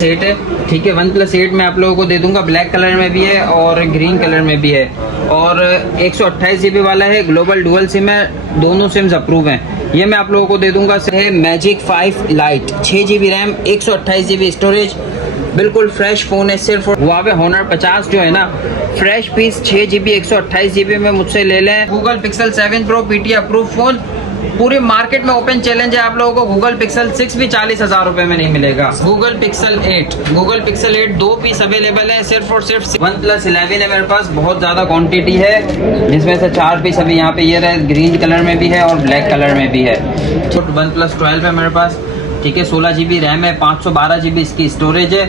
Set है, ठीक है। OnePlus 8 में आप लोगों को दे दूंगा, ब्लैक कलर में भी है और ग्रीन कलर में भी है, और 128 GB वाला है, ग्लोबल डुअल सिम है, दोनों सिम्स अप्रूव हैं। ये मैं आप लोगों को दे दूंगा है magic 5 light, 6 GB RAM, 128 GB storage, बिल्कुल फ्रेश फ़ोन है। सिर्फ हुआवे Honor 50 जो है ना, फ्रेश पीस 6 GB 128 GB में मुझसे ले लें। Google Pixel 7 Pro PT approve phone, पूरी मार्केट में ओपन चैलेंज है आप लोगों को। गूगल पिक्सल 6 भी 40,000 रुपए में नहीं मिलेगा। गूगल पिक्सल 8 दो पीस अवेलेबल है सिर्फ और सिर्फ। OnePlus 11 है मेरे पास, बहुत ज्यादा क्वांटिटी है, जिसमें से 4 पीस अभी यहाँ पे ये रहे, ग्रीन कलर में भी है और ब्लैक कलर में भी है। OnePlus 12 है मेरे पास, ठीक है। 16 GB रैम है, 512 GB इसकी स्टोरेज है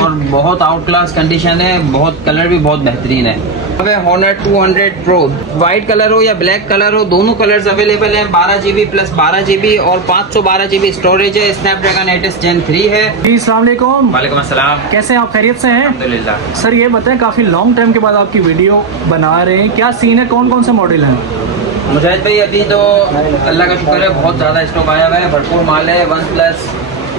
और बहुत आउट क्लास कंडीशन है, बहुत कलर भी बहुत बेहतरीन है। Honor 200 Pro, व्हाइट कलर हो या ब्लैक कलर हो, दोनों कलर्स अवेलेबल हैं। 12 GB प्लस 12 GB और 512 GB स्टोरेज है। स्नैपड्रैगन 8 Gen 3 है। जी अस्सलाम वालेकुम। वालेकुम अस्सलाम। कैसे हैं आप, खैरियत से हैं? अल्हम्दुलिल्लाह। सर ये बताएं, काफ़ी लॉन्ग टाइम के बाद आपकी वीडियो बना रहे हैं, क्या सीन है, कौन कौन से मॉडल हैं? मुजाहिद भाई अभी तो अल्लाह का शुक्र है बहुत ज़्यादा स्टॉक आया हुआ है, भरपूर माल है। OnePlus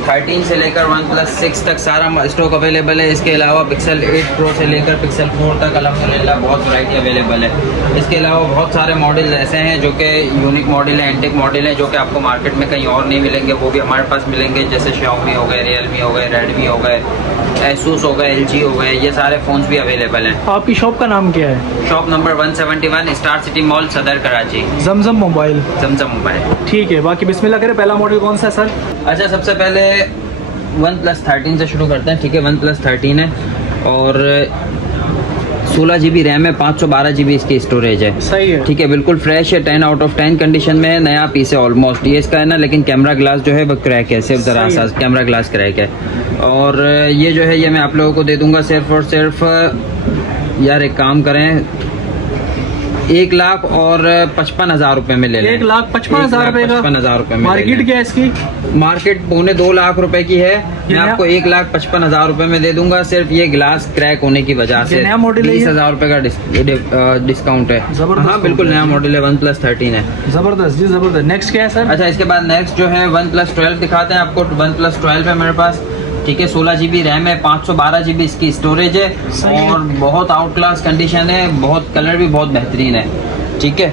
13 से लेकर OnePlus 6 तक सारा स्टॉक अवेलेबल है। इसके अलावा Pixel 8 Pro से लेकर Pixel 4 तक अल्हम्दुलिल्लाह बहुत वैरायटी अवेलेबल है। इसके अलावा बहुत सारे मॉडल ऐसे हैं जो कि यूनिक मॉडल हैं, एंटिक मॉडल हैं, जो कि आपको मार्केट में कहीं और नहीं मिलेंगे, वो भी हमारे पास मिलेंगे। जैसे Xiaomi हो गए, Realme हो गए, Redmi हो गए, Asus हो गए, LG हो गए, ये सारे फ़ोन्स भी अवेलेबल हैं। आपकी शॉप का नाम क्या है? Shop number 171 star city mall, Saddar Karachi. जमजम मोबाइल। जमजम मोबाइल, ठीक है। बाकी बिस्मिल्लाह करें, पहला मॉडल कौन सा है सर? अच्छा सबसे पहले OnePlus 13 से शुरू करते हैं, ठीक है। OnePlus 13 है और 16 GB रैम है, 512 GB इसकी स्टोरेज है। सही है, ठीक है, बिल्कुल फ्रेश है, 10 आउट ऑफ 10 कंडीशन में है, नया पीस है ऑलमोस्ट। ये इसका है ना, लेकिन कैमरा ग्लास जो है वो क्रैक है, सिर्फ जरा सा कैमरा ग्लास क्रैक है। और ये जो है ये मैं आप लोगों को दे दूंगा सिर्फ और सिर्फ, यार एक काम करें, 1,55,000 रुपए में ले लें। 1,55,000 रुपए का? 55,000 रुपए में। मार्केट क्या है इसकी? मार्केट 2.25 लाख रुपए की है, मैं आपको 1,55,000 रुपए में दे दूंगा, सिर्फ ये ग्लास क्रैक होने की वजह से। नया मॉडल है, 20,000 रुपए का डिस्काउंट है। हाँ बिल्कुल नया मॉडल है, OnePlus 13 है। जबरदस्त जी जबरदस्त। नेक्स्ट क्या है सर? अच्छा इसके बाद नेक्स्ट जो है OnePlus 12 दिखाते हैं आपको। OnePlus 12 है मेरे पास, ठीक है। 16 GB रैम है, 512 GB इसकी स्टोरेज है और बहुत आउट क्लास कंडीशन है, बहुत कलर भी बहुत बेहतरीन है, ठीक है।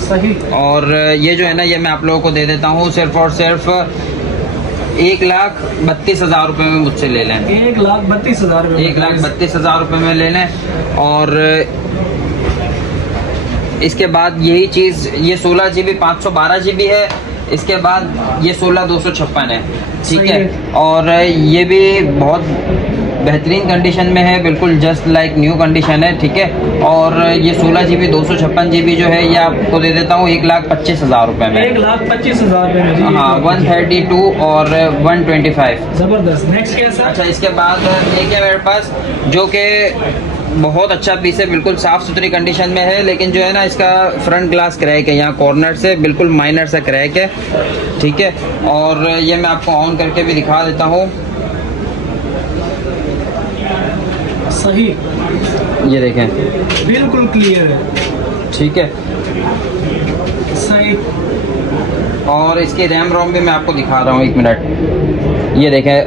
सही। और ये जो है ना, ये मैं आप लोगों को दे देता हूँ सिर्फ और सिर्फ 1,32,000 रुपए में मुझसे ले लें। 1,32,000 रुपए? 1,32,000 रुपए में ले लें। और इसके बाद यही चीज़, ये 16 GB 512 GB है, इसके बाद ये 16,256 है, ठीक है। और ये भी बहुत बेहतरीन कंडीशन में है, बिल्कुल जस्ट लाइक न्यू कंडीशन है, ठीक है। और ये 16 GB 256 GB जो है ये आपको दे देता हूँ 1,25,000 रुपए में। 1,25,000 रुपए में जी। हाँ, 132 और 125। जबरदस्त। नेक्स्ट क्या है सर? अच्छा इसके बाद एक है मेरे पास जो कि बहुत अच्छा पीस है, बिल्कुल साफ़ सुथरी कंडीशन में है, लेकिन जो है ना इसका फ्रंट ग्लास क्रैक है, यहाँ कॉर्नर से बिल्कुल माइनर सा क्रैक है, ठीक है। और ये मैं आपको ऑन करके भी दिखा देता हूँ। सही, ये देखें, बिल्कुल क्लियर है, ठीक है। सही। और इसकी रैम रोम भी मैं आपको दिखा रहा हूँ, 1 मिनट। ये देखें,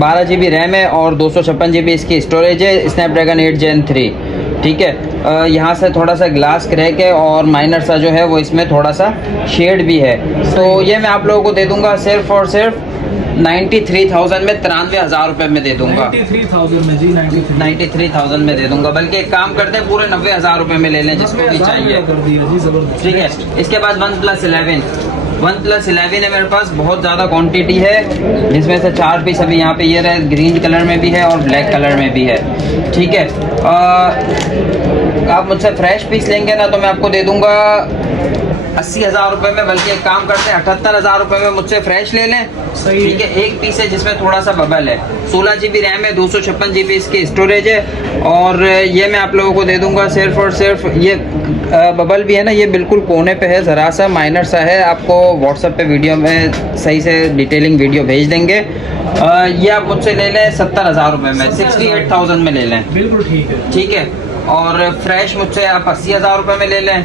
12 GB रैम है और 256 GB इसकी स्टोरेज है। स्नैपड्रैगन 8 Gen 3, ठीक है। यहाँ से थोड़ा सा ग्लास क्रैक है और माइनर सा जो है वो इसमें थोड़ा सा शेड भी है। तो ये मैं आप लोगों को दे दूंगा सिर्फ और सिर्फ 93,000 में, 93,000 रुपए में दे दूंगा। 93,000 में जी? 93,000 में दे दूंगा। बल्कि एक काम करते हैं, पूरे 90,000 रुपए में ले लें जिसको भी चाहिए, ठीक है। इसके बाद OnePlus 11 है मेरे पास, बहुत ज़्यादा क्वांटिटी है, जिसमें से 4 पीस अभी यहाँ पे ये रहे, ग्रीन कलर में भी है और ब्लैक कलर में भी है, ठीक है। आप मुझसे फ्रेश पीस लेंगे ना तो मैं आपको दे दूंगा 80,000 रुपए में। बल्कि एक काम करते हैं, 78,000 रुपए में मुझसे फ्रेश ले लें, ठीक है। एक पीस है जिसमें थोड़ा सा बबल है, 16 GB रैम है, 256 GB इसकी स्टोरेज है। और ये मैं आप लोगों को दे दूंगा सिर्फ और सिर्फ, ये बबल भी है ना, ये बिल्कुल कोने पे है, ज़रा सा माइनर सा है। आपको व्हाट्सएप पे वीडियो में सही से डिटेलिंग वीडियो भेज देंगे। ये आप मुझसे ले लें 70,000 रुपए में, 68,000 में ले लें, बिल्कुल ठीक है, ठीक है। और फ्रेश मुझसे आप 80,000 रुपए में ले लें,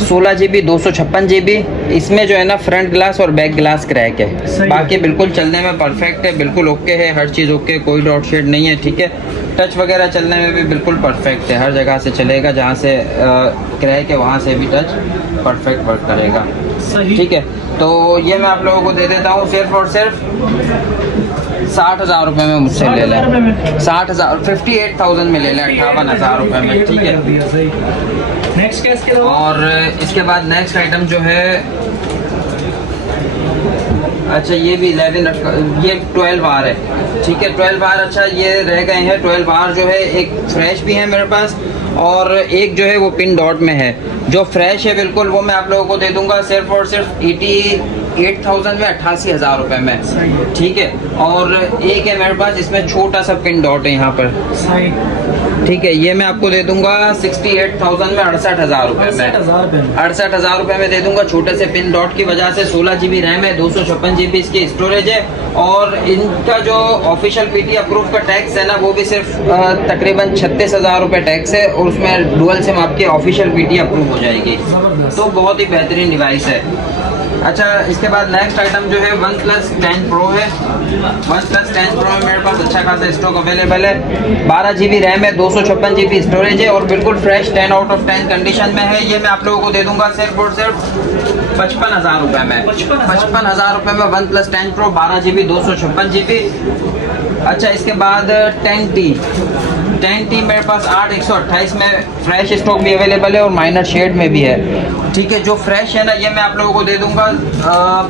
16 GB 256 GB। इसमें जो है ना फ्रंट ग्लास और बैक ग्लास क्रैक है, सही बाकी है। बिल्कुल चलने में परफेक्ट है, बिल्कुल ओके है, हर चीज़ ओके, कोई डॉट शेड नहीं है, ठीक है। टच वगैरह चलने में भी बिल्कुल परफेक्ट है, हर जगह से चलेगा, जहाँ से क्रैक है वहाँ से भी टच परफेक्ट वर्क करेगा, सही। ठीक है। तो ये मैं आप लोगों को दे देता हूँ सिर्फ और सिर्फ 60,000 रुपये में मुझसे ले 60,000 रुपये लें। में? 60,000 58,000 में ले लें, 58,000 रुपये में, ठीक है। नेक्स्ट क्या इसके अलावा? और इसके बाद नेक्स्ट आइटम जो है, अच्छा ये भी 11 ये 12 बार है, ठीक है। 12 बार, अच्छा ये रह गए हैं 12 बार जो है, एक फ्रेश भी है मेरे पास और एक जो है वो पिन डॉट में है। जो फ्रेश है बिल्कुल वो मैं आप लोगों को दे दूंगा सिर्फ और सिर्फ 88,000 में, 88,000 रुपये में, सही है। ठीक है। और एक है मेरे पास, इसमें छोटा सा पिन डॉट है यहाँ पर, सही। ठीक है। ये मैं आपको दे दूंगा 68,000 में, 68,000 रुपये में, 68,000 रुपये में। 68,000 रुपये में दे दूंगा, छोटे से पिन डॉट की वजह से। 16 GB रैम है, 256 GB इसकी स्टोरेज है और इनका जो ऑफिशियल PT अप्रूव का टैक्स है ना वो भी सिर्फ तकरीबन 36,000 रुपये टैक्स है और उसमें डुअल सिम आपकी ऑफिशियल PT अप्रूव हो जाएगी, जबरदस्त। तो बहुत ही बेहतरीन डिवाइस है। अच्छा इसके बाद नेक्स्ट आइटम जो है OnePlus 10 Pro है। OnePlus 10 Pro में मेरे पास अच्छा खासा स्टॉक अवेलेबल है। 12 GB रैम है, 256 GB स्टोरेज है और बिल्कुल फ्रेश 10 आउट ऑफ 10 कंडीशन में है। ये मैं आप लोगों को दे दूंगा सिर्फ और सिर्फ 55,000 रुपये में। 55,000 रुपये में OnePlus 10 Pro 12 GB 256 GB। अच्छा इसके बाद 10T मेरे पास 8/128 में फ्रेश स्टॉक भी अवेलेबल है और माइनर शेड में भी है, ठीक है। जो फ्रेश है ना ये मैं आप लोगों को दे दूंगा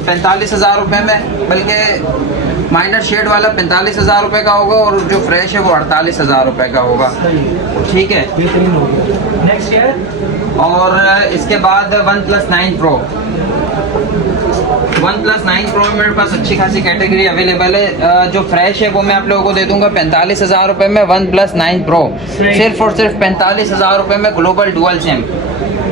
45,000 रुपये में, बल्कि माइनर शेड वाला 45,000 रुपये का होगा और जो फ्रेश है वो 48,000 रुपये का होगा, ठीक है। बेहतरीन हो गया। नेक्स्ट क्या है? और इसके बाद OnePlus 9 Pro। OnePlus 9 Pro में मेरे पास अच्छी खासी कैटेगरी अवेलेबल है। जो फ्रेश है वो मैं आप लोगों को दे दूंगा 45,000 रुपये में, OnePlus 9 Pro सिर्फ और सिर्फ 45,000 रुपये में, ग्लोबल डुअल सिम,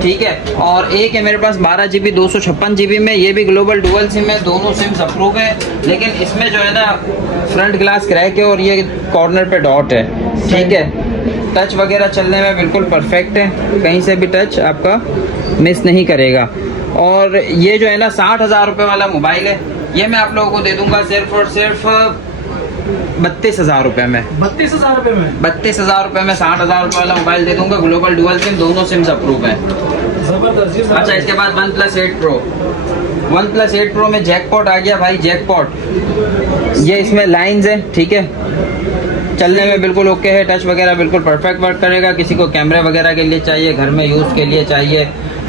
ठीक है। और एक है मेरे पास 12 GB 256 GB में, ये भी ग्लोबल डुअल सिम है, दोनों सिम्स अप्रूव है, लेकिन इसमें जो है ना फ्रंट ग्लास क्रैक है और ये कॉर्नर पे डॉट है, ठीक है। टच वगैरह चलने में बिल्कुल परफेक्ट है, कहीं से भी टच आपका मिस नहीं करेगा। और ये जो है ना 60,000 रुपये वाला मोबाइल है, ये मैं आप लोगों को दे दूंगा सिर्फ और सिर्फ 32,000 रुपये में। 32,000 रुपये में? 32,000 रुपये में 60,000 रुपये वाला मोबाइल दे दूंगा, ग्लोबल डुअल सिम, दोनों सिम्स अप्रूव है। जबरदस्त जी। अच्छा इसके बाद OnePlus 8 Pro। OnePlus 8 Pro में जैकपॉट आ गया भाई, जैकपॉट। ये इसमें लाइंस है, ठीक है, चलने में बिल्कुल ओके है, टच वगैरह बिल्कुल परफेक्ट वर्क करेगा। किसी को कैमरे वगैरह के लिए चाहिए, घर में यूज़ के लिए चाहिए,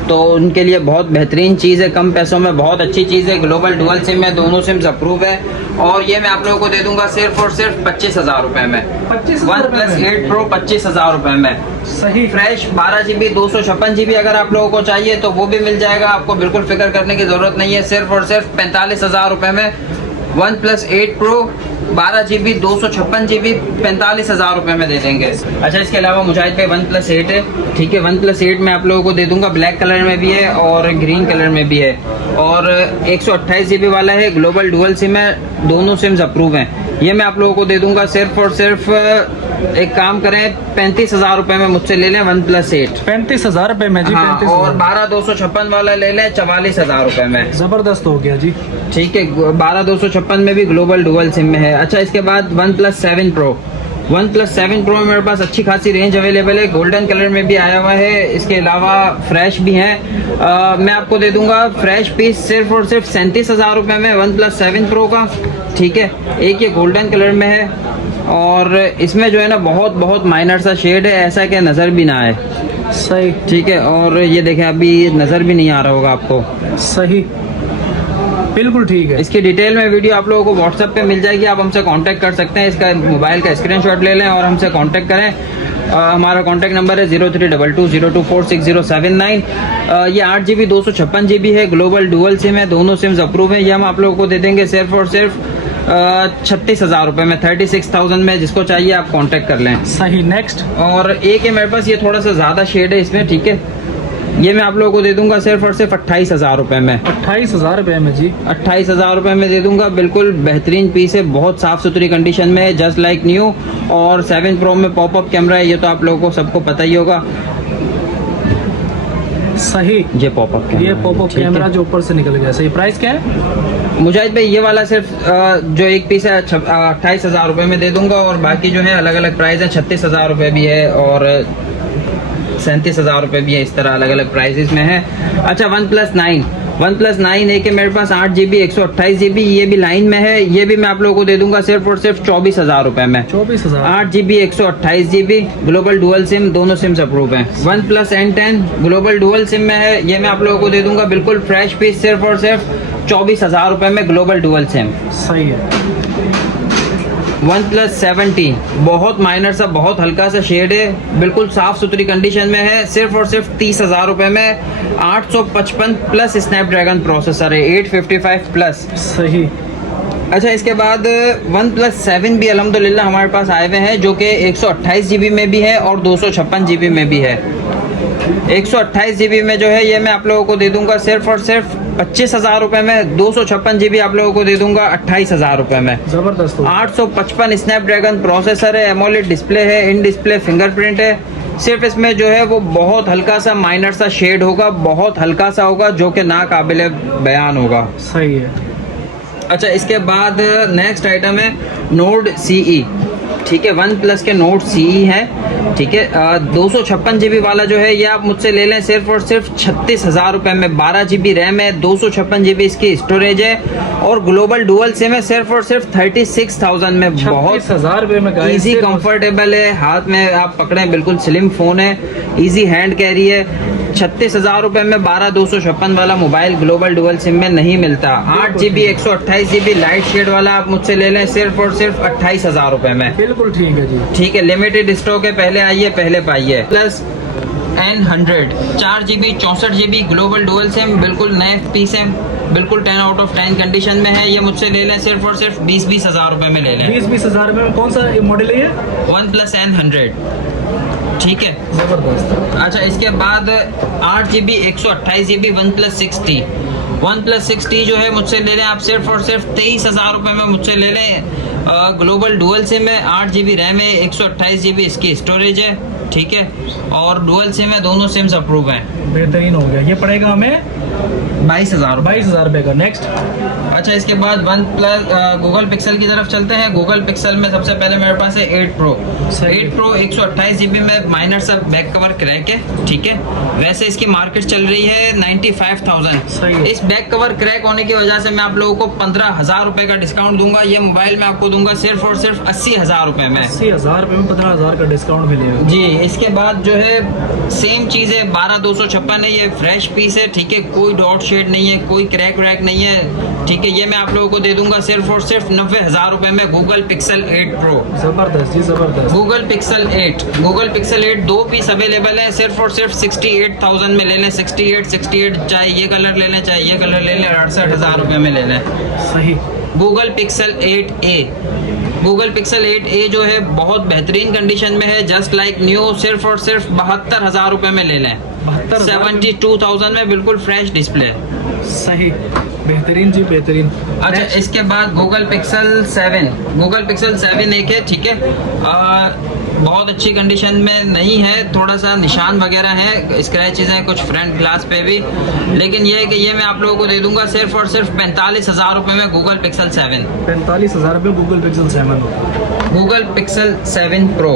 तो उनके लिए बहुत बेहतरीन चीज़ है, कम पैसों में बहुत अच्छी चीज़ है। ग्लोबल डुअल सिम है, दोनों सिम्स अप्रूव है और ये मैं आप लोगों को दे दूंगा सिर्फ और सिर्फ 25,000 रुपये में। 25,000 OnePlus 8 Pro 25,000 रुपये में, सही। फ्रेश 12 GB 256 GB अगर आप लोगों को चाहिए तो वो भी मिल जाएगा, आपको बिल्कुल फिक्र करने की ज़रूरत नहीं है। सिर्फ और सिर्फ 45,000 रुपये में OnePlus 8 Pro 12 GB 256 GB 45,000 रुपये में दे देंगे। अच्छा इसके अलावा मुजाहिद पे OnePlus 8 है, ठीक है। OnePlus 8 मैं आप लोगों को दे दूंगा, ब्लैक कलर में भी है और ग्रीन कलर में भी है और 128 GB वाला है, ग्लोबल डुअल सिम है, दोनों सिम्स अप्रूव हैं। ये मैं आप लोगों को दे दूंगा सिर्फ और सिर्फ, एक काम करें 35,000 रुपये में मुझसे ले लें OnePlus 8। 35,000 रुपये में जी? हाँ, 35,000। और 12/256 वाला ले लें 44,000 रुपये में। जबरदस्त हो गया जी। ठीक है, 12/256 में भी ग्लोबल डुअल सिम में है। अच्छा इसके बाद OnePlus 7 Pro। OnePlus 7 Pro में मेरे पास अच्छी खासी रेंज अवेलेबल है, गोल्डन कलर में भी आया हुआ है, इसके अलावा फ्रेश भी है। मैं आपको दे दूंगा फ्रेश पीस सिर्फ और सिर्फ 37,000 रुपये में OnePlus 7 Pro का, ठीक है। एक ये गोल्डन कलर में है और इसमें जो है ना बहुत बहुत माइनर सा शेड है, ऐसा कि नज़र भी ना आए, सही, ठीक है। और ये देखें अभी नज़र भी नहीं आ रहा होगा आपको, सही, बिल्कुल ठीक है। इसकी डिटेल में वीडियो आप लोगों को व्हाट्सएप पे मिल जाएगी, आप हमसे कांटेक्ट कर सकते हैं। इसका मोबाइल का स्क्रीनशॉट ले लें और हमसे कांटेक्ट करें। हमारा कांटेक्ट नंबर है 0322024607 ये 8 GB 256 GB है, ग्लोबल डुअल सिम है, दोनों सिम्स अप्रूव है। ये हम आप लोगों को दे देंगे सिर्फ और सिर्फ 36,000 रुपये में, 36,000 में। जिसको चाहिए आप कांटेक्ट कर लें। सही। नेक्स्ट। और एक है मेरे पास, ये थोड़ा सा ज़्यादा शेड है इसमें, ठीक है। ये मैं आप लोगों को दे दूंगा सिर्फ और सिर्फ 28,000 रुपये में। 28,000 रुपये में जी? 28,000 रुपये में दे दूंगा, बिल्कुल बेहतरीन पीस है, बहुत साफ़ सुथरी कंडीशन में है, जस्ट लाइक न्यू। और 7 Pro में पॉपअप कैमरा है, ये तो आप लोगों को सबको पता ही होगा। सही। ये पॉपअप ये पॉपअप कैमरा जो ऊपर से निकल गया। सही। प्राइस क्या है? मुजाहिद भाई ये वाला सिर्फ जो एक पीस है 28,000 रुपये में दे दूंगा, और बाकी जो है अलग अलग प्राइस है। 36,000 रुपये भी है और 37,000 रुपये भी है, इस तरह अलग अलग प्राइसेस में है। अच्छा वन प्लस 9 है कि मेरे पास 8GB 128GB, ये भी लाइन में है। ये भी मैं आप लोगों को दे दूंगा सिर्फ और सिर्फ 24,000 रुपये में। 24,000। 8GB 128GB global dual SIM, दोनों सिम्स अप्रूव हैं। One plus N10 global dual SIM में है, ये मैं आप लोगों को दे दूंगा बिल्कुल फ्रेश पीस सिर्फ और सिर्फ 24,000 रुपये में ग्लोबल डुअल सिम। सही है। वन प्लस 70 बहुत माइनर सा, बहुत हल्का सा शेड है, बिल्कुल साफ सुथरी कंडीशन में है, सिर्फ और सिर्फ 30,000 रुपये में। 855 प्लस स्नैपड्रैगन प्रोसेसर है, 855 प्लस। सही। अच्छा इसके बाद वन प्लस 7 भी अल्हम्दुलिल्लाह हमारे पास आए हुए हैं, जो कि 128GB में भी है और 256GB में भी है। 128GB में जो है ये मैं आप लोगों को दे दूंगा सिर्फ और सिर्फ 25,000 रुपये में। 256GB आप लोगों को दे दूंगा 28,000 रुपये में। जबरदस्त। 855 स्नैपड्रैगन प्रोसेसर है, एमोलेड डिस्प्ले है, इन डिस्प्ले फिंगरप्रिंट है। सिर्फ इसमें जो है वो बहुत हल्का सा माइनर सा शेड होगा, बहुत हल्का सा होगा, जो कि ना काबिल बयान होगा। सही है। अच्छा इसके बाद नेक्स्ट आइटम है नोड CE। ठीक है, वन प्लस के नोट CE है। ठीक है, 256GB वाला जो है ये आप मुझसे ले लें सिर्फ और सिर्फ 36,000 रुपये में। 12GB रैम है, 256GB इसकी स्टोरेज है और ग्लोबल डुअल सिम है, सिर्फ और सिर्फ 36,000 में। बहुत 36,000 रुपये में इजी कंफर्टेबल है, हाथ में आप पकड़ें, बिल्कुल स्लिम फोन है, इजी हैंड कैरी है। 36,000 रुपये में 12/256 वाला मोबाइल ग्लोबल डुअल सिम में नहीं मिलता। 8GB 128GB लाइट शेड वाला आप मुझसे ले लें सिर्फ और सिर्फ 28,000 रुपये में। बिल्कुल ठीक है जी। ठीक है, लिमिटेड स्टॉक है, पहले आइए पहले पाइए। Plus N100 4GB 64GB global dual SIM, बिल्कुल नए पीस है, बिल्कुल 10 आउट ऑफ 10 कंडीशन में है। ये मुझसे ले लें सिर्फ और सिर्फ 20,000 रुपये में ले लें। 20,000 रुपये में कौन सा मॉडल है ये? One plus N100। ठीक है, जबरदस्त। अच्छा इसके बाद 8GB 128GB वन प्लस 60 जो है मुझसे ले लें आप सिर्फ और सिर्फ 23,000 रुपये में मुझसे ले लें। ग्लोबल डुअल सिम है, 8GB रैम है, 128GB इसकी स्टोरेज है। ठीक है, और डुअल सिम है, दोनों सिम्स अप्रूव हैं। बेहतरीन हो गया। ये पड़ेगा हमें 22,000 22,000 रुपये का। नेक्स्ट। अच्छा इसके बाद वन प्लस गूगल पिक्सल की तरफ चलते हैं। गूगल पिक्सल में सबसे पहले मेरे पास है 8 Pro। 8 Pro 128GB में, माइनर सा बैक कवर क्रैक है। ठीक है, वैसे इसकी मार्केट चल रही है 95,000। इस बैक कवर क्रैक होने की वजह से मैं आप लोगों को 15,000 रुपये का डिस्काउंट दूंगा। ये मोबाइल मैं आपको दूंगा सिर्फ और सिर्फ 80,000 रुपये में। 80,000 रुपये में 15,000 का डिस्काउंट मिलेगा जी। इसके बाद जो है सेम चीज़ है, 12/256 है, ये फ्रेश पीस है। ठीक है, कोई डॉट शेड नहीं है, कोई क्रैक व्रैक नहीं है। ठीक है, ये मैं आप लोगों को दे दूंगा सिर्फ और सिर्फ 90,000 रुपये में। Google pixel 8 Pro। जबरदस्त जी, जबरदस्त। गूगल पिक्सल 8 दो पीस अवेलेबल है, सिर्फ और सिर्फ 68,000 में ले लें। 68 चाहे ये कलर ले लें, चाहे ये कलर ले लें, 68,000 रुपये में ले लें। सही। गूगल पिक्सल 8A जो है बहुत बेहतरीन कंडीशन में है, जस्ट लाइक न्यू, सिर्फ और सिर्फ 72,000 रुपये में ले लें। 72,000 में बिल्कुल फ्रेश डिस्प्ले। सही, बेहतरीन जी, बेहतरीन। अच्छा इसके बाद गूगल पिक्सल 7 एक है। ठीक है, बहुत अच्छी कंडीशन में नहीं है, थोड़ा सा निशान वगैरह है, स्क्रैचेस हैं कुछ फ्रंट ग्लास पे भी, लेकिन ये है कि ये मैं आप लोगों को दे दूंगा सिर्फ और सिर्फ 45,000 रुपये में। Google Pixel 7। 45,000 रुपये Google Pixel 7। Google Pixel 7 Pro।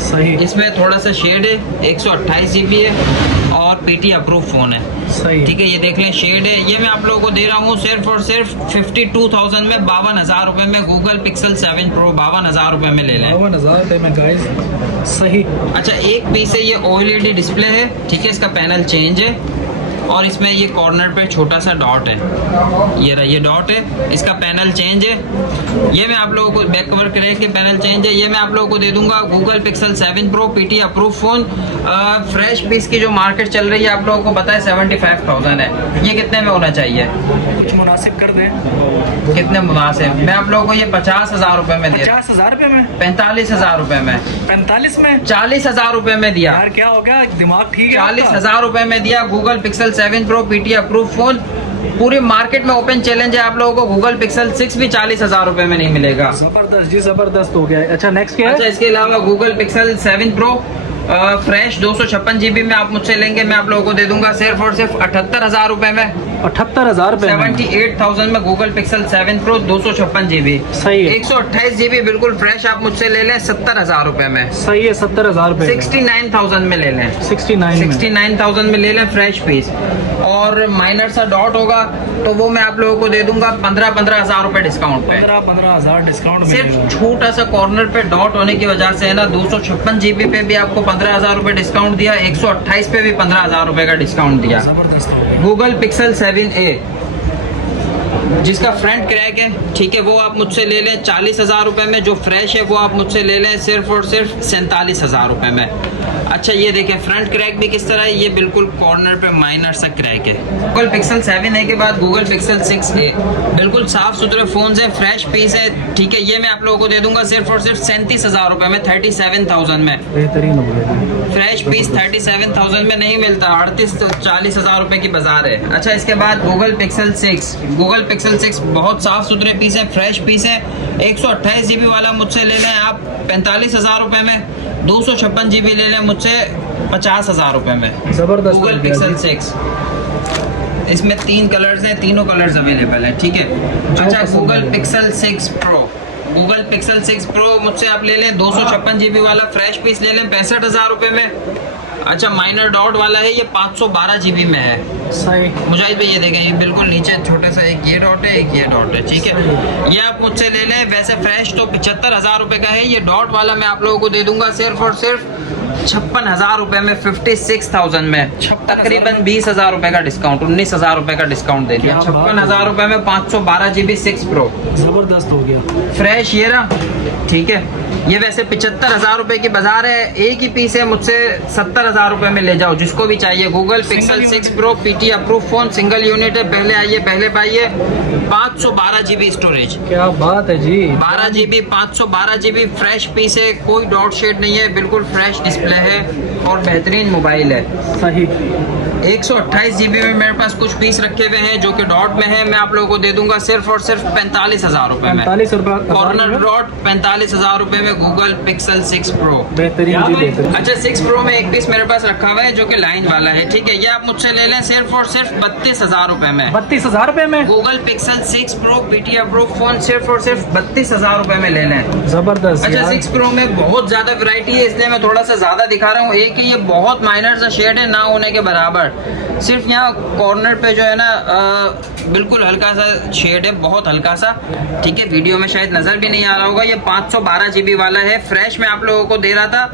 सही। इसमें थोड़ा सा शेड है, 128GB है और PT अप्रूव फोन है। सही। ठीक है, ये देख लें शेड है। ये मैं आप लोगों को दे रहा हूँ सिर्फ और सिर्फ 52,000 में, 52,000 रुपये में। गूगल पिक्सल 7 Pro 52,000 रुपये में ले लें। 52,000 रुपये में गाइस। सही। अच्छा एक पीस है, ये OLED डिस्प्ले है। ठीक है, इसका पैनल चेंज है और इसमें ये कॉर्नर पे छोटा सा डॉट है, ये रहा, ये डॉट है, इसका पैनल चेंज है। ये मैं आप लोगों को बैक कवर क्रैक के पैनल चेंज है, ये मैं आप लोगों को दे दूंगा Google Pixel 7 Pro PT approve phone. Fresh piece की जो मार्केट चल रही है आप लोगों को पता है 75,000 है। ये कितने में होना चाहिए? कुछ मुनासिब कर दें। कितने मुनासिब? मैं आप लोगों को ये 50,000 रुपये में दिया। 50,000 रुपये में? 45,000 रुपये में। 45 में? 40,000 रुपये में दिया यार क्या हो गया, दिमाग ठीक है? 40,000 रुपये में दिया Google Pixel 7 Pro PT approve phone. पूरी मार्केट में ओपन चैलेंज है आप लोगों को, गूगल पिक्सल 6 भी 40,000 रुपये में नहीं मिलेगा। जबरदस्त जी, जबरदस्त हो गया। अच्छा नेक्स्ट क्या है? अच्छा इसके अलावा Google Pixel 7 Pro fresh 256 GB में आप मुझसे लेंगे, मैं आप लोगों को दे दूंगा सिर्फ और सिर्फ 78,000 रुपए में। 78,000 रुपए में 78,000 में गूगल पिक्सल 7 प्रो 256 GB। सही है। 128 GB बिल्कुल फ्रेश आप मुझसे ले लें 70,000 रुपए में। सही है, 70,000 रुपए 69,000 में ले लें। 69,000 में ले लें फ्रेश पीस। और माइनर सा डॉट होगा तो वो मैं आप लोगों को दे दूंगा 15,000 रुपए डिस्काउंट पे। 15,000 डिस्काउंट सिर्फ छोटा सा कॉर्नर पे डॉट होने की वजह से है ना, 256 GB पे भी आपको 15,000 रुपए डिस्काउंट दिया, 128 पे भी 15,000 रुपए का डिस्काउंट दिया। जबरदस्त हो गया। गूगल पिक्सल 7a जिसका फ्रंट क्रैक है, ठीक है, वो आप मुझसे ले लें 40,000 रुपए में। जो फ्रेश है वो आप मुझसे ले लें सिर्फ और सिर्फ 47,000 रुपए में। अच्छा ये देखें फ्रंट क्रैक भी किस तरह है, ये बिल्कुल कॉर्नर पे माइनर सा क्रैक है। गूगल पिक्सल 7a के बाद गूगल पिक्सल 6a बिल्कुल साफ सुथरे फोन है, फ्रेश पीस है, ठीक है। ये मैं आप लोगों को दे दूंगा सिर्फ और सिर्फ 37,000 रुपए में, 37,000 में। बेहतरीन हो गया। फ्रेश पीस 37,000 में नहीं मिलता, 40,000 रुपए की बाजार है। अच्छा इसके बाद गूगल पिक्सल 6, गूगल पिक्सल 6 बहुत साफ सुथरे पीस है, फ्रेश पीस है। 128 GB वाला मुझसे ले लें आप 45,000 रुपए में, 256 GB ले लें मुझसे 50,000 रुपए में। जबरदस्त गूगल पिक्सल 6 इसमें 3 कलर्स हैं, तीनों कलर्स अवेलेबल है, ठीक है। अच्छा Google pixel 6 pro, Google pixel 6 pro मुझसे आप ले लें 256 GB वाला फ्रेश पीस ले लें 65,000 रुपए में। अच्छा माइनर डॉट वाला है, ये 512 GB में है। सही। मुजाहिद भाई ये देखें, ये बिल्कुल नीचे छोटा सा एक ये डॉट है, एक ये डॉट है, ठीक है। ये आप मुझसे ले लें। वैसे फ्रेश तो 75,000 रुपए का है, ये डॉट वाला मैं आप लोगों को दे दूंगा सिर्फ और सिर्फ 56,000 रुपए में, 56,000 में। तकरीबन 20,000 रुपए का डिस्काउंट, 19,000 रुपए का डिस्काउंट दे दिया। 56,000 रुपए में 512 GB 6 प्रो जबरदस्त हो गया। फ्रेश ये रहा, ठीक है। ये वैसे 75,000 रुपए की बाजार है, एक ही पीस है, मुझसे 70,000 रुपए में ले जाओ जिसको भी चाहिए। Google pixel 6 pro PT approve phone, single unit है, पहले आइए पहले पाइए। 512 GB स्टोरेज, क्या बात है जी। 12 GB 512 GB फ्रेश पीस है, कोई डॉट शेड नहीं है, बिल्कुल फ्रेश डिस्प्ले है और बेहतरीन मोबाइल है। सही। 128 GB में मेरे पास कुछ पीस रखे हुए हैं जो कि डॉट में है, मैं आप लोगों को दे दूंगा सिर्फ और सिर्फ 45,000 रुपए में। 45,000 कॉर्नर डॉट 45,000 रुपए में गूगल पिक्सल 6 प्रो। बेहतरीन जी, बेहतरीन। अच्छा 6 प्रो में एक पीस मेरे पास रखा हुआ है जो कि लाइन वाला है, ठीक है। ये आप मुझसे ले लें सिर्फ और सिर्फ 32,000 रुपए में। 32,000 रुपए में Google pixel 6 pro PT approve phone सिर्फ और सिर्फ 32,000 रुपए में ले लें। जबरदस्त। अच्छा 6 प्रो में बहुत ज्यादा वैरायटी है, इसलिए मैं थोड़ा सा ज्यादा दिखा रहा हूँ। एक ही ये बहुत माइनर सा शेड है, ना होने के बराबर। सिर्फ यहाँ कॉर्नर पे जो है ना बिल्कुल हल्का सा शेड है, बहुत हल्का सा, ठीक है। वीडियो में शायद नजर भी नहीं आ रहा होगा। ये 512 GB वाला है, फ्रेश में आप लोगों को दे रहा था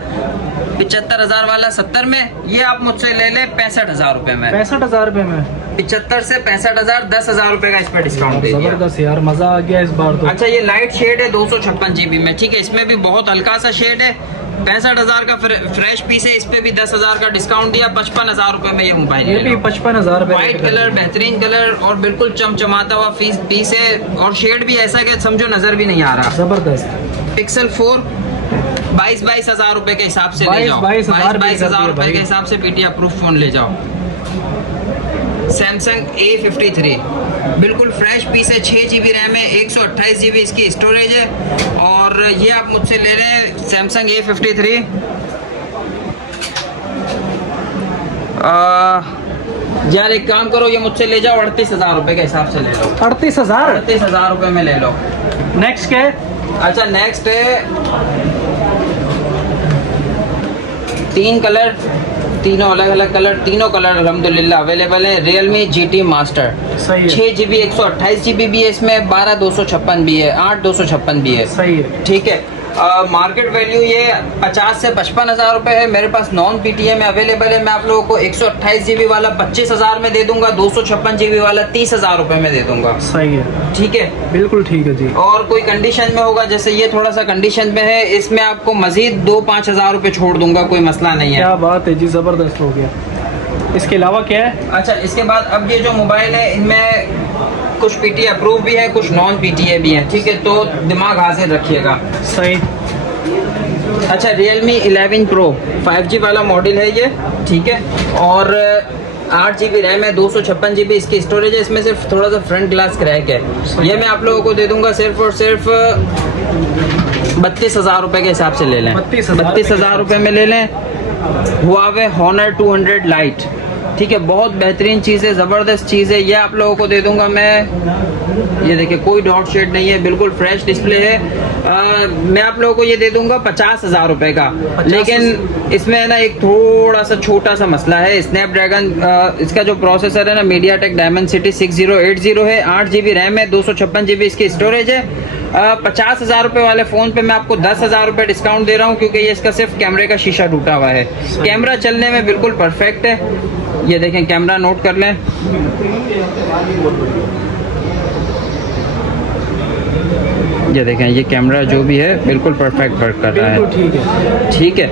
75,000 वाला 70 में। ये आप मुझसे ले ले 65,000 रुपए में। 65,000 रुपए में 75 से 65,000, 10,000 रुपए का इस पे डिस्काउंट दे दिया। जबरदस्त यार, मजा आ गया इस बार तो। अच्छा ये लाइट शेड है 256 GB में, ठीक है। इसमें भी बहुत हल्का सा शेड है, 65,000 का फ्रेश पीस है, इस पे भी 10,000 का डिस्काउंट दिया, 55,000 रुपए में ये मोबाइल। ये भी 55,000 रुपए। व्हाइट कलर, बेहतरीन कलर और बिल्कुल चमचमाता हुआ पीस है और शेड भी ऐसा कि समझो नजर भी नहीं आ रहा। जबरदस्त। पिक्सल 4 22,000 रुपए के हिसाब से ले जाओ, 22,000 रुपए के हिसाब से PT अप्रूव फोन ले जाओ। सैमसंग A53 बिल्कुल फ्रेश पीस है, 6 GB रैम है, 128 GB इसकी स्टोरेज है और ये आप मुझसे ले रहे हैं सैमसंग A53 यार एक काम करो, ये मुझसे ले जाओ 38,000 रुपए के हिसाब से ले लो। 38,000 38,000 रुपए में ले लो। नेक्स्ट क्या है? अच्छा नेक्स्ट है 3 कलर, तीनों अलग अलग कलर, तीनों कलर अल्हम्दुलिल्लाह अवेलेबल है। Realme GT मास्टर, सही है। 6 GB 128 GB भी है इसमें, 12 256 भी है, 8 256 भी है, सही है। ठीक है। मार्केट वैल्यू ये 50 से 55,000 रुपए है। मेरे पास नॉन PTA में अवेलेबल है, मैं आप लोगों को 128 GB वाला 25,000 में दे दूंगा, 256 GB वाला 30,000 रुपए में दे दूंगा। सही है, ठीक है, बिल्कुल ठीक है जी। और कोई कंडीशन में होगा, जैसे ये थोड़ा सा कंडीशन में है, इसमें आपको मजीद 2-5,000 रुपए छोड़ दूंगा, कोई मसला नहीं है। क्या बात है जी, जबरदस्त हो गया। इसके अलावा क्या है? अच्छा इसके बाद अब ये जो मोबाइल है इनमें कुछ PT अप्रूव भी है, कुछ नॉन PTA भी है, ठीक है, तो दिमाग हाजिर रखिएगा। सही। अच्छा Realme 11 Pro 5G वाला मॉडल है ये, ठीक है, और 8 GB रैम है, 256 GB इसकी स्टोरेज है। इसमें सिर्फ थोड़ा सा फ्रंट ग्लास क्रैक है, ये मैं आप लोगों को दे दूंगा सिर्फ और सिर्फ 32,000 रुपए के हिसाब से ले लें। 32,000 32,000 रुपए में ले लें। हुआवे हॉनर 200 लाइट, ठीक है, बहुत बेहतरीन चीज़ है, ज़बरदस्त चीज़ है। ये आप लोगों को दे दूंगा मैं, ये देखिए कोई डॉट शेड नहीं है, बिल्कुल फ्रेश डिस्प्ले है। मैं आप लोगों को ये दे दूंगा 50,000 रुपये का। लेकिन इसमें है ना एक थोड़ा सा छोटा सा मसला है। स्नैपड्रैगन इसका जो प्रोसेसर है ना मीडियाटेक डायमेंसिटी 6080 है, 8 GB रैम है, 256 GB इसकी स्टोरेज है। 50,000 रुपये वाले फ़ोन पे मैं आपको 10,000 रुपये डिस्काउंट दे रहा हूँ, क्योंकि ये इसका सिर्फ कैमरे का शीशा टूटा हुआ है। कैमरा चलने में बिल्कुल परफेक्ट है, ये देखें, कैमरा नोट कर लें। ये देखें, ये कैमरा जो भी है बिल्कुल परफेक्ट वर्क कर रहा है। ठीक है, ठीक है,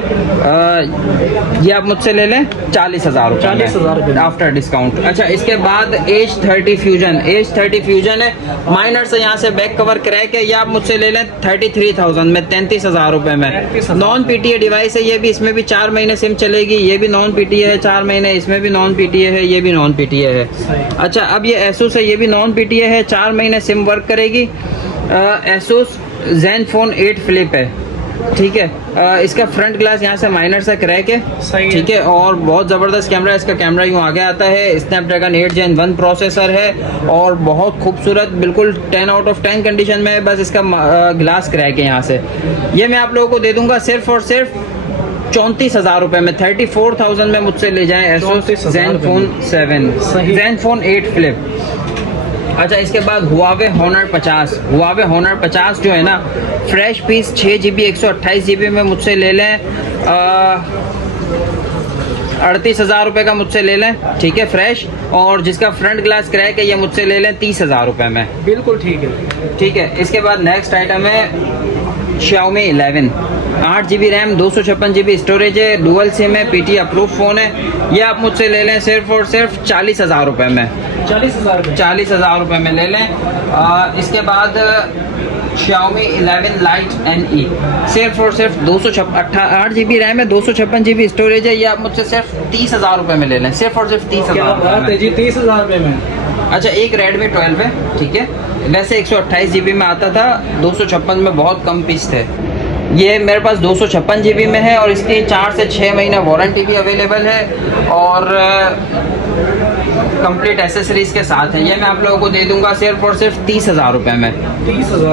ये आप मुझसे ले लें 40,000 रुपये, 40,000 रुपये आफ्टर डिस्काउंट। अच्छा, इसके बाद H30 फ्यूजन, H30 फ्यूजन है, माइनर से यहाँ से बैक कवर क्रैक है, ये आप मुझसे ले लें 33,000 में, 33,000 रुपये में। 33,000 नॉन PTA डिवाइस है ये भी, इसमें भी 4 महीने सिम चलेगी, ये भी नॉन PTA है 4 महीने, इसमें भी नॉन PTA है, ये भी नॉन PTA है। अच्छा, अब ये Asus है, ये भी नॉन PTA है, 4 महीने सिम वर्क करेगी। Asus Zenfone 8 Flip है, ठीक है। इसका फ्रंट ग्लास यहाँ से माइनर सा क्रैक है, ठीक है, और बहुत ज़बरदस्त कैमरा है। इसका कैमरा यूँ आगे आता है, स्नैपड्रैगन 8 Gen 1 प्रोसेसर है और बहुत खूबसूरत, बिल्कुल 10 आउट ऑफ 10 कंडीशन में है, बस इसका ग्लास क्रैक है यहाँ से। ये मैं आप लोगों को दे दूँगा सिर्फ और सिर्फ 34,000 रुपये में, 34,000 में मुझसे ले जाएँ Asus Zenfone 7, Zenfone 8 Flip। अच्छा, इसके बाद हुआवे हॉनर 50, हुआवे हॉनर 50 जो है ना, फ्रेश पीस 6 GB 128 GB में मुझसे ले लें, 38,000 रुपये का मुझसे ले लें, ठीक है, फ्रेश। और जिसका फ्रंट ग्लास क्रैक है ये मुझसे ले लें 30,000 रुपये में। बिल्कुल ठीक है, ठीक है। इसके बाद नेक्स्ट आइटम है Xiaomi 11, 8 GB RAM, 256 GB storage है, डुअल सिम है, PT अप्रूव फ़ोन है। ये आप मुझसे ले लें सिर्फ और सिर्फ 40,000 रुपये में, 40,000 रुपये में ले लें। इसके बाद Xiaomi 11 Lite NE, सिर्फ और सिर्फ 8 GB रैम है, 256 GB स्टोरेज है, ये आप मुझसे सिर्फ 30,000 रुपये में ले लें, सिर्फ और सिर्फ 30,000 जी, 30,000 रुपये में। अच्छा, एक Redmi 12 है, ठीक है, वैसे 128 GB में आता था, 256 में बहुत कम पीस थे। ये मेरे पास 256 GB में है और इसकी 4 से 6 महीना वारंटी भी अवेलेबल है और कंप्लीट एसेसरीज के साथ है। ये मैं आप लोगों को दे दूंगा सिर्फ और सिर्फ 30,000 रुपये में,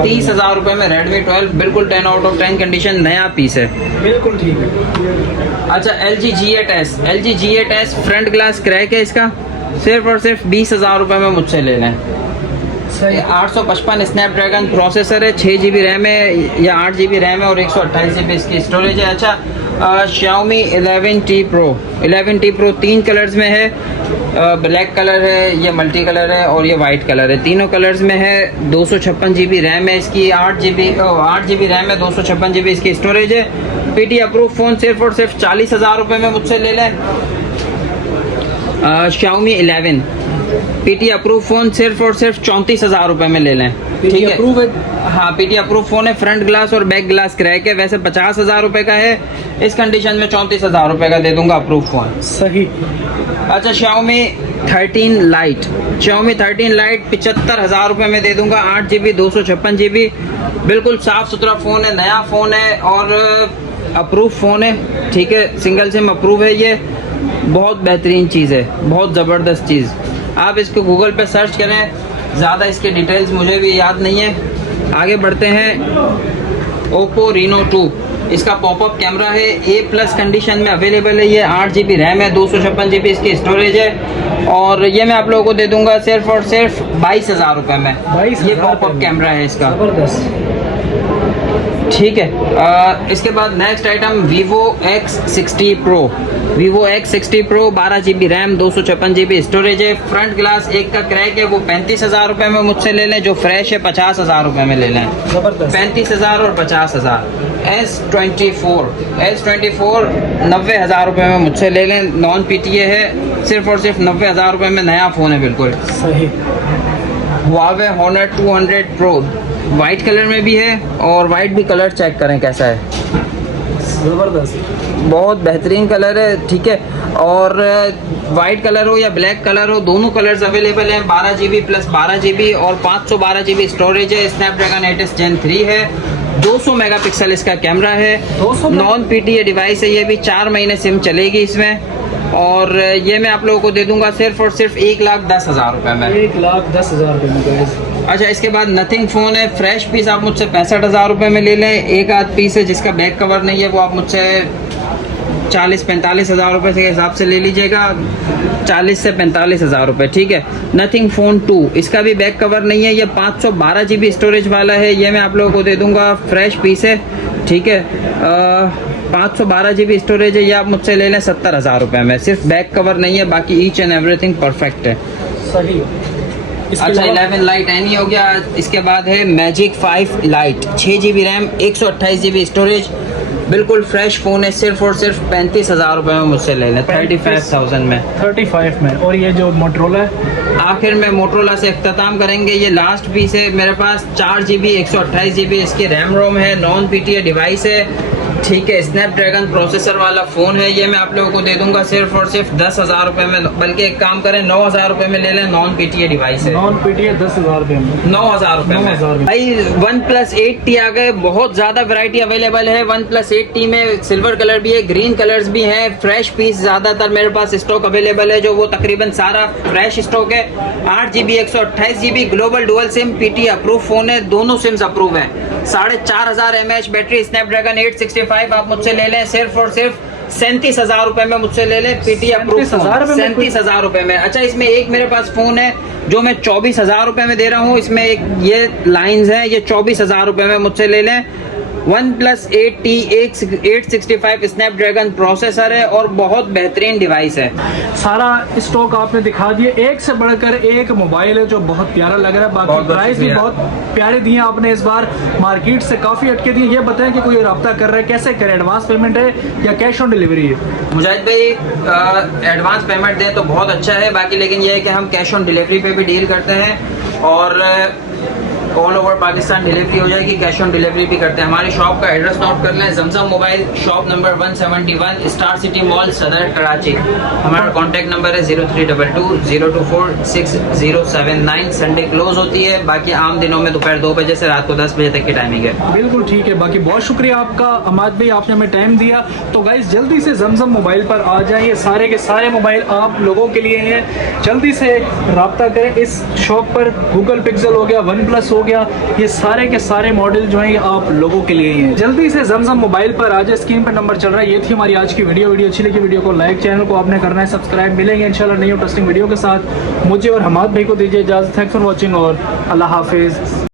30,000 रुपये में Redmi 12, बिल्कुल 10 आउट ऑफ 10 कंडीशन, नया पीस है, बिल्कुल ठीक है। अच्छा, LG G8s, LG G8s front glass crack है इसका, सिर्फ और सिर्फ 20,000 रुपये में मुझसे ले लें। 855 स्नैपड्रैगन प्रोसेसर है, 6 GB रैम है या 8 GB रैम है और 128 GB इसकी स्टोरेज है। अच्छा, Xiaomi 11T Pro, 11T Pro 3 colours में है, ब्लैक कलर है, ये मल्टी कलर है और ये वाइट कलर है, तीनों कलर्स में है। 256 GB रैम है इसकी, 8 GB रैम है, 256 GB इसकी स्टोरेज है। PT अप्रूव फ़ोन सिर्फ और सिर्फ 40,000 रुपये में मुझसे ले लें। Xiaomi 11 PT अप्रूव फ़ोन सिर्फ और सिर्फ 34,000 रुपये में ले लें, ठीक है। अप्रूव है, हाँ, PT अप्रूव फ़ोन है, फ्रंट ग्लास और बैक ग्लास क्रैक है, वैसे 50,000 रुपये का है, इस कंडीशन में 34,000 रुपये का दे दूंगा अप्रूव फ़ोन। सही। अच्छा, Xiaomi 13 Lite, Xiaomi 13 Lite 75,000 रुपये में दे दूंगा, 8 GB 256 GB, बिल्कुल साफ़ सुथरा फ़ोन है, नया फ़ोन है और अप्रूव फ़ोन है, ठीक है, सिंगल सिम अप्रूव है। ये बहुत बेहतरीन चीज़ है, बहुत ज़बरदस्त चीज़। आप इसको गूगल पे सर्च करें, ज़्यादा इसके डिटेल्स मुझे भी याद नहीं है। आगे बढ़ते हैं, Oppo Reno 2, इसका पॉपअप कैमरा है, A+ कंडीशन में अवेलेबल है। ये 8 GB रैम है, 256 GB इसकी स्टोरेज है और ये मैं आप लोगों को दे दूंगा सिर्फ और सिर्फ 22,000 रुपये में। 22,000 ये पॉपअप कैमरा है इसका, जबरदस्त, ठीक है। इसके बाद next item Vivo X60 Pro, Vivo X60 Pro 12 GB RAM, 256 GB storage है। फ्रंट ग्लास एक का क्रैक है, वो 35,000 रुपये में मुझसे ले लें, जो फ्रेश है 50,000 रुपये में ले लें, 35,000 और 50,000। S24 90,000 रुपये में मुझसे ले लें, नॉन PTA है, सिर्फ और सिर्फ 90,000 रुपये में नया फ़ोन है, बिल्कुल सही। Huawei Honor 200 Pro white colour में भी है और वाइट भी कलर चेक करें कैसा है, ज़बरदस्त, बहुत बेहतरीन कलर है, ठीक है। और वाइट कलर हो या ब्लैक कलर हो, दोनों कलर्स अवेलेबल हैं। 12 GB प्लस 12 GB और 512 GB स्टोरेज है। स्नैपड्रैगन 8s Gen 3 है 200 मेगापिक्सल इसका कैमरा है, 200 नॉन पीटीए डिवाइस है, ये भी 4 महीने सिम चलेगी इसमें। और ये मैं आप लोगों को दे दूंगा सिर्फ और सिर्फ 1,10,000 रुपये में। 1,10,000 रुपये में गाइस। अच्छा, इसके बाद नथिंग फ़ोन है, फ्रेश पीस आप मुझसे 65,000 रुपये में ले लें। एक आध पीस है जिसका बैक कवर नहीं है, वो आप मुझसे 40-45 हज़ार रुपये के हिसाब से ले लीजिएगा, 40 से 45 हज़ार रुपये, ठीक है। नथिंग फ़ोन 2, इसका भी बैक कवर नहीं है, ये 512 GB स्टोरेज वाला है, ये मैं आप लोगों को दे दूंगा, फ्रेश पीस है, ठीक है। 512 GB स्टोरेज है, ये आप मुझसे ले लें 70,000 रुपये में, सिर्फ बैक कवर नहीं है, बाकी ईच एंड एवरीथिंग परफेक्ट है। सही। अच्छा, 11 लाइट एनी हो गया। इसके बाद है magic 5 light, 6 GB RAM, 128 GB storage, बिल्कुल फ्रेश फ़ोन है, सिर्फ और सिर्फ 35,000 रुपये में मुझसे ले लें, 35,000 में। 35 में। और ये जो मोटरोला है, आखिर में मोटरोला से इख्तिताम करेंगे, ये लास्ट पीस है मेरे पास, 4 GB 128 GB इसकी रैम रोम है, नॉन पीटीए डिवाइस है, ठीक है। स्नैपड्रैगन प्रोसेसर वाला फ़ोन है, ये मैं आप लोगों को दे दूंगा सिर्फ और सिर्फ 10,000 रुपये में, बल्कि एक काम करें 9,000 रुपये में ले लें, नॉन पीटीए डिवाइस है। नॉन पीटीए 10,000 रुपये में, 9,000 रुपये 9,000 में। भाई OnePlus 8T आ गए, बहुत ज़्यादा वैरायटी अवेलेबल है OnePlus 8T में, सिल्वर कलर भी है, ग्रीन कलर्स भी हैं, फ्रेश पीस ज़्यादातर मेरे पास स्टॉक अवेलेबल है, जो वो तकरीबन सारा फ्रेश स्टॉक है। 8 GB 128 GB global dual SIM PT approve phone है, दोनों सिम्स अप्रूव हैं। 4,500 mAh बैटरी, स्नैपड्रैगन 865 आप मुझसे ले लें, सिर्फ और सिर्फ 37,000 रुपये में मुझसे ले लें, पीटी अप्रूव 37,000 रुपये में। अच्छा, इसमें एक मेरे पास फ़ोन है जो मैं 24,000 रुपये में दे रहा हूँ, इसमें एक ये लाइंस हैं, ये 24,000 रुपये में मुझसे ले लें। OnePlus 8T 865 स्नैपड्रैगन प्रोसेसर है और बहुत बेहतरीन डिवाइस है। सारा स्टॉक आपने दिखा दिया, एक से बढ़कर एक मोबाइल है जो बहुत प्यारा लग रहा है, बाकी प्राइस भी बहुत प्यारे दिए आपने इस बार, मार्केट से काफ़ी हटके दिए। ये बताएं कि कोई रब्ता कर रहा है, कैसे करें, एडवांस पेमेंट है या कैश ऑन डिलीवरी है? मुजाहिद भाई, एडवांस पेमेंट दें तो बहुत अच्छा है, बाकी लेकिन ये है कि हम कैश ऑन डिलीवरी पे भी डील करते हैं और ऑल ओवर पाकिस्तान डिलीवरी हो जाएगी, कैश ऑन डिलीवरी भी करते हैं। हमारी शॉप का एड्रेस नोट कर लें, Zamzam mobile shop number 171, star city mall, Saddar Karachi. हमारा कॉन्टैक्ट नंबर है 0322 024 6079। संडे क्लोज होती है, बाकी आम दिनों में दोपहर 2 बजे से रात को 10 बजे तक की टाइमिंग है। बिल्कुल ठीक है, बाकी बहुत शुक्रिया आपका अमाद भाई, आपने हमें टाइम दिया। तो गाइस जल्दी से जमजम मोबाइल पर आ जाएं, ये सारे के सारे मोबाइल आप लोगों के लिए हैं, जल्दी से रब्ता करें इस शॉप पर। गूगल पिक्सल हो गया, OnePlus हो गया, ये सारे के सारे मॉडल जो हैं आप लोगों के लिए हैं। जल्दी से जमजम मोबाइल पर आ जाए, स्क्रीन पर नंबर चल रहा है। ये थी हमारी आज की वीडियो अच्छी लगी वीडियो को लाइक, चैनल को आपने करना है सब्सक्राइब। मिलेंगे इंशाल्लाह नई इंटरेस्टिंग वीडियो के साथ। मुझे और हमाद भाई को दीजिए इजाज़त। थैंक्स फॉर वॉचिंग और अल्लाह हाफिज़।